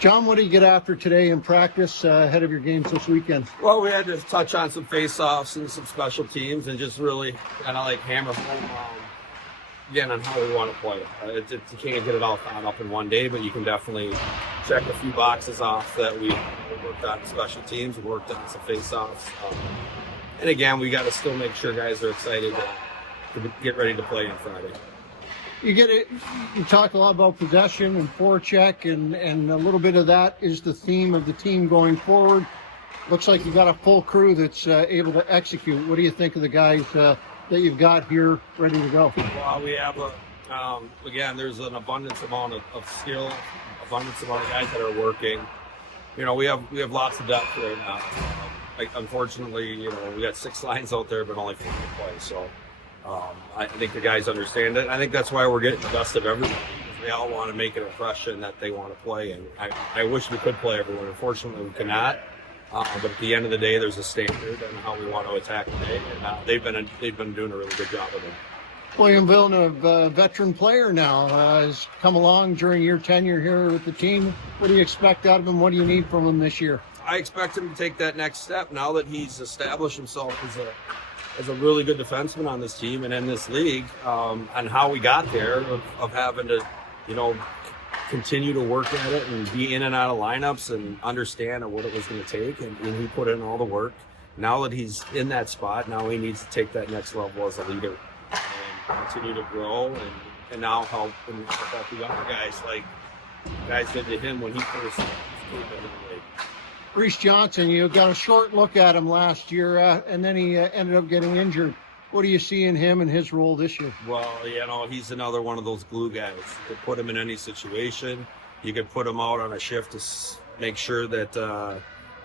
John, what do you get after today in practice ahead of your games this weekend? Well, we had to touch on some face-offs and some special teams and just really kind of like hammer home again on how we want to play. You can't get it all found up in one day, but you can definitely check a few boxes off that we worked on special teams, we worked on some face-offs. And again, we got to still make sure guys are excited to get ready to play on Friday. You talk a lot about possession and forecheck, and a little bit of that is the theme of the team going forward. Looks like you got a full crew that's able to execute. What do you think of the guys that you've got here ready to go? Well, we have again, there's an abundance amount of skill, abundance amount of guys that are working. You know, we have lots of depth right now. Unfortunately, you know, we got 6 lines out there, but only 4 to play. So I think the guys understand it. I think that's why we're getting the best of everybody, because they all want to make an impression that they want to play. And I wish we could play everyone. Unfortunately, we cannot. But at the end of the day, there's a standard and how we want to attack the day. And they've been doing a really good job of it. William Villeneuve, a veteran player now, has come along during your tenure here with the team. What do you expect out of him? What do you need from him this year? I expect him to take that next step now that he's established himself as a really good defenseman on this team and in this league, and how we got there of having to, you know, continue to work at it and be in and out of lineups and understand what it was going to take. And he put in all the work. Now that he's in that spot, now he needs to take that next level as a leader and continue to grow and now help the younger guys like guys did to him when he first came into the league. Reese Johnson, you got a short look at him last year, and then he ended up getting injured. What do you see in him and his role this year? Well, you know, he's another one of those glue guys. You could put him in any situation. You could put him out on a shift to make sure that,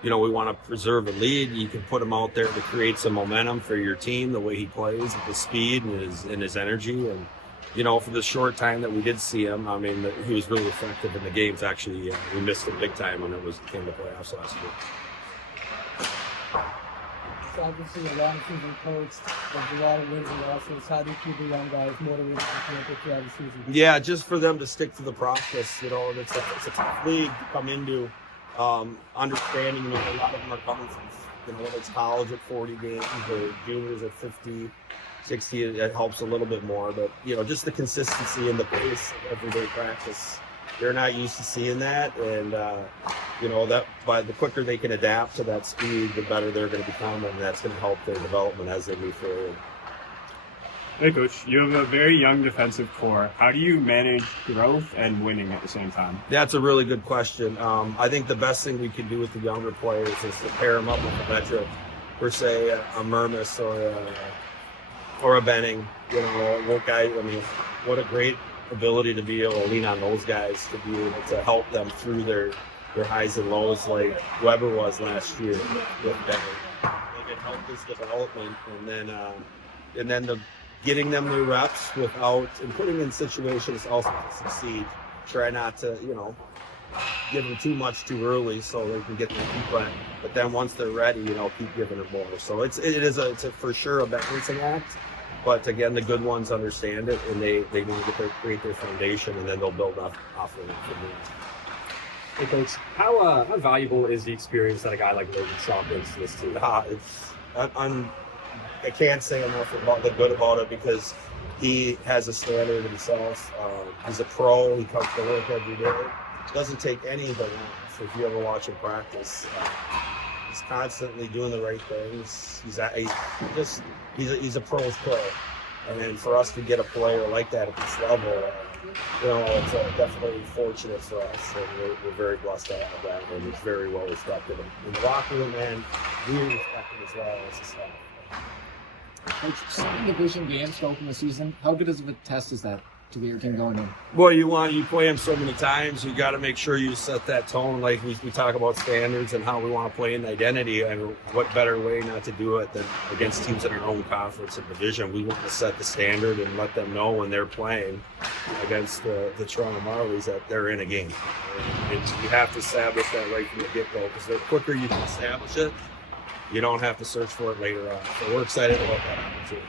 you know, we want to preserve a lead. You can put him out there to create some momentum for your team, the way he plays, with the speed and his energy. And, you know, for the short time that we did see him, I mean, he was really effective in the games. Actually, we missed him big time when it came to playoffs last year. It's obviously a long season coach. There's a lot of wins and losses. How do you keep the young guys motivated to get throughout the season? Yeah, just for them to stick to the process. You know, it's a tough league to come into, understanding, you know, a lot of them are coming from, you know, whether it's college at 40 games or juniors at 50, 60, it helps a little bit more. But, you know, just the consistency and the pace of everyday practice, they're not used to seeing that. And, you know, that by the quicker they can adapt to that speed, the better they're going to become, and that's going to help their development as they move forward. Hey, Coach, you have a very young defensive core. How do you manage growth and winning at the same time? That's a really good question. I think the best thing we can do with the younger players is to pair them up with a veteran, per se, a Mermis or a Benning. You know, what a great ability to be able to lean on those guys to be able to help them through their highs and lows, like Weber was last year with Benning. They can help this development, and then the getting them the reps and putting in situations also to succeed. Try not to, you know, give them too much too early so they can get their feet wet. But then once they're ready, you know, keep giving them more. So it's for sure a balancing act. But again, the good ones understand it, and they want to create their foundation, and then they'll build up off of it from there. Hey, Coach, how valuable is the experience that a guy like Logan Shaw brings to this team? I can't say enough about it because he has a standard himself. He's a pro. He comes to work every day. Doesn't take any of it off. If you ever watch him practice, he's constantly doing the right things. He's a pro's pro. And then for us to get a player like that at this level, you know, it's definitely fortunate for us, and we're very blessed to have that. And he's very well respected in the locker room, and we respect him as well as a staff. Coach, 7 division games to open the season. How good of a test is that to get your team going in? Boy, you play them so many times. You got to make sure you set that tone. Like we talk about standards and how we want to play in identity. And what better way not to do it than against teams in our own conference and division? We want to set the standard and let them know when they're playing against the Toronto Marlies that they're in a game. And you have to establish that right from the get-go, because the quicker you can establish it, you don't have to search for it later on. So we're excited about that opportunity.